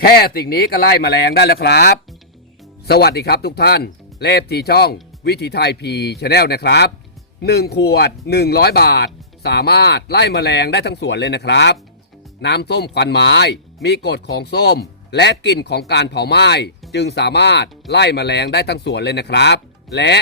แค่สิ่งนี้ก็ไล่แมลงได้แล้วครับ สวัสดีครับทุกท่าน เลฟทีช่อง วิถีไทยพีชาแนลนะครับ 1 ขวด 100 บาท สามารถไล่แมลงได้ทั้งสวนเลยนะครับ น้ำส้มควันไม้ มีกฎของส้ม และกลิ่นของการเผาไหม้ จึงสามารถไล่แมลงได้ทั้งสวนเลยนะครับ และ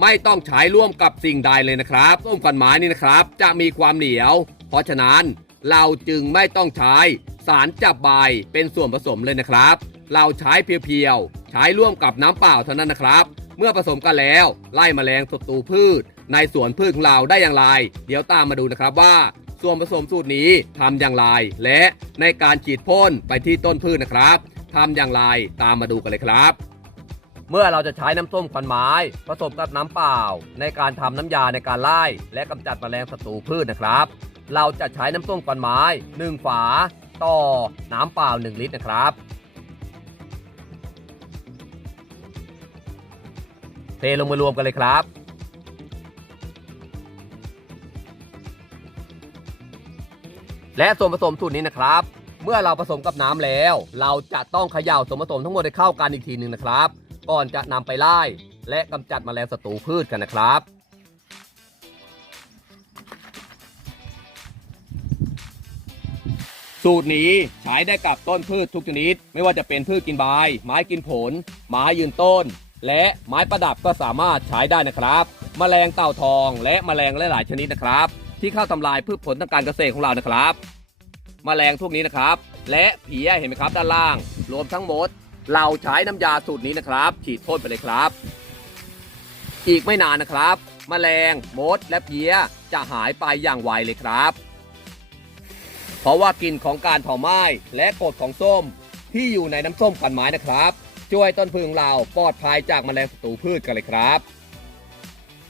ไม่ต้องใช้ร่วมกับสิ่งใดเลยนะครับส้มควันไม้นี่นะครับ จะมีความเหนียว เพราะฉะนั้นเราจึงไม่ต้องใช้สารจับใบเป็นส่วนผสมเลยนะครับ เราใช้เพียวๆ ใช้ร่วมกับน้ำเปล่าเท่านั้นนะครับ เมื่อผสมกันแล้วไล่แมลงศัตรูพืช ในสวนพืชของเราได้อย่างไร เดี๋ยวตามมาดูนะครับว่า ส่วนผสมสูตรนี้ทำอย่างไร และในการฉีดพ่นไปที่ต้นพืชนะครับทำอย่างไรตามมาดูกันเลยครับ เมื่อเราจะใช้น้ำส้มควันไม้ผสมกับน้ำเปล่า ในการทำน้ำยาในการไล่และกำจัดแมลงศัตรูพืชนะครับ เราจะใช้น้ำส้มควันไม้ 1 ฝา ต่อน้ำเปล่า 1 ลิตรนะครับเทลงมารวมกันเลยครับและส่วนผสมสูตรนี้นะครับ เมื่อเราผสมกับน้ำแล้ว เราจะต้องเขย่าส่วนผสมทั้งหมดให้เข้ากันอีกทีหนึ่งนะครับ ก่อนจะนำไปไล่และกำจัดแมลงศัตรูพืชกันนะครับสูตรนี้ใช้ได้กับต้นพืชทุกชนิด ไม่ว่าจะเป็นพืชกินใบไม้กินผล ไม้ยืนต้น และไม้ประดับก็สามารถใช้ได้นะครับแมลงเต่าทอง และแมลงหลายๆชนิดนะครับ ที่เข้าทำลายพืชผลทางการเกษตรของเรานะครับแมลงพวกนี้นะครับ และเพี้ยเห็นไหมครับด้านล่าง รวมทั้งหมด เราใช้น้ำยาสูตรนี้นะครับ ฉีดพ่นไปเลยครับ อีกไม่นานนะครับแมลงมดและเพี้ยจะหายไปอย่างไวเลยครับ เพราะว่ากลิ่นของการเผาไหม้และกรดของส้มที่อยู่ในน้ำส้มควันไม้นะครับ ช่วยต้นพึ่งเราปลอดภัยจากแมลงศัตรูพืชกันเลยครับ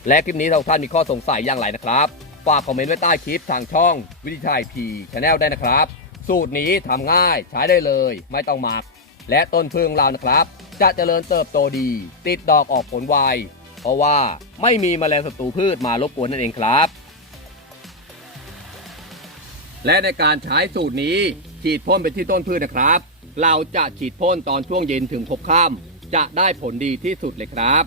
และคลิปนี้เราท่านมีข้อสงสัยอย่างไรนะครับฝากคอมเมนต์ไว้ใต้คลิปทางช่องวิธีไทยพีชาแนลได้นะครับ สูตรนี้ทำง่ายใช้ได้เลย ไม่ต้องหมัก และต้นพึ่งเรานะครับ จะเจริญเติบโตดี ติดดอกออกผลไวเพราะว่าไม่มีแมลงศัตรูพืชมารบกวนนั่นเองครับ และในการใช้สูตรนี้ฉีดพ่นไปที่ต้นพืชนะครับ เราจะฉีดพ่นตอนช่วงเย็นถึงพบค่ำจะได้ผลดีที่สุดเลยครับ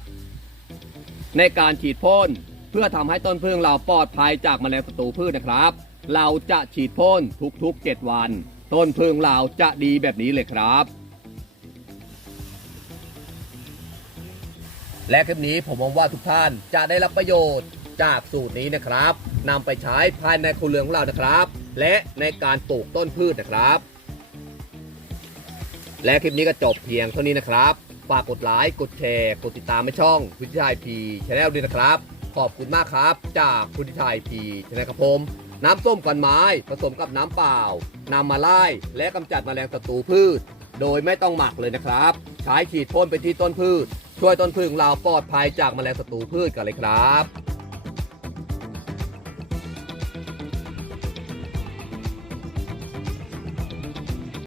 ในการฉีดพ่นเพื่อทำให้ต้นพืชเราปลอดภัยจากแมลงศัตรูพืชนะครับ เราจะฉีดพ่นทุกๆ 7 วัน ต้นพึ่งเราจะดีแบบนี้เลยครับ และคลิปนี้ผมมองว่าทุกท่านจะได้รับประโยชน์จากสูตรนี้นะครับนำไปใช้ภายในครัวเรือนของเรานะครับ และในการปลูกต้นพืชนะครับ และคลิปนี้ก็จบเพียงเท่านี้นะครับฝากกดไลค์กดแชร์กดติดตามให้ช่องพุทธิชัยพีชแนลด้วยนะครับ ขอบคุณมากครับ จากพุทธิชัยพีชแนลครับผมน้ำส้มกันไม้ผสมกับน้ำเปล่านำมาไล่และกำจัดแมลงศัตรูพืช โดยไม่ต้องหมักเลยนะครับ ใช้ฉีดพ่นไปที่ต้นพืช วยต้นพืชของเราปลอดภัยจากแมลงศัตรูพืชกันเลยครับ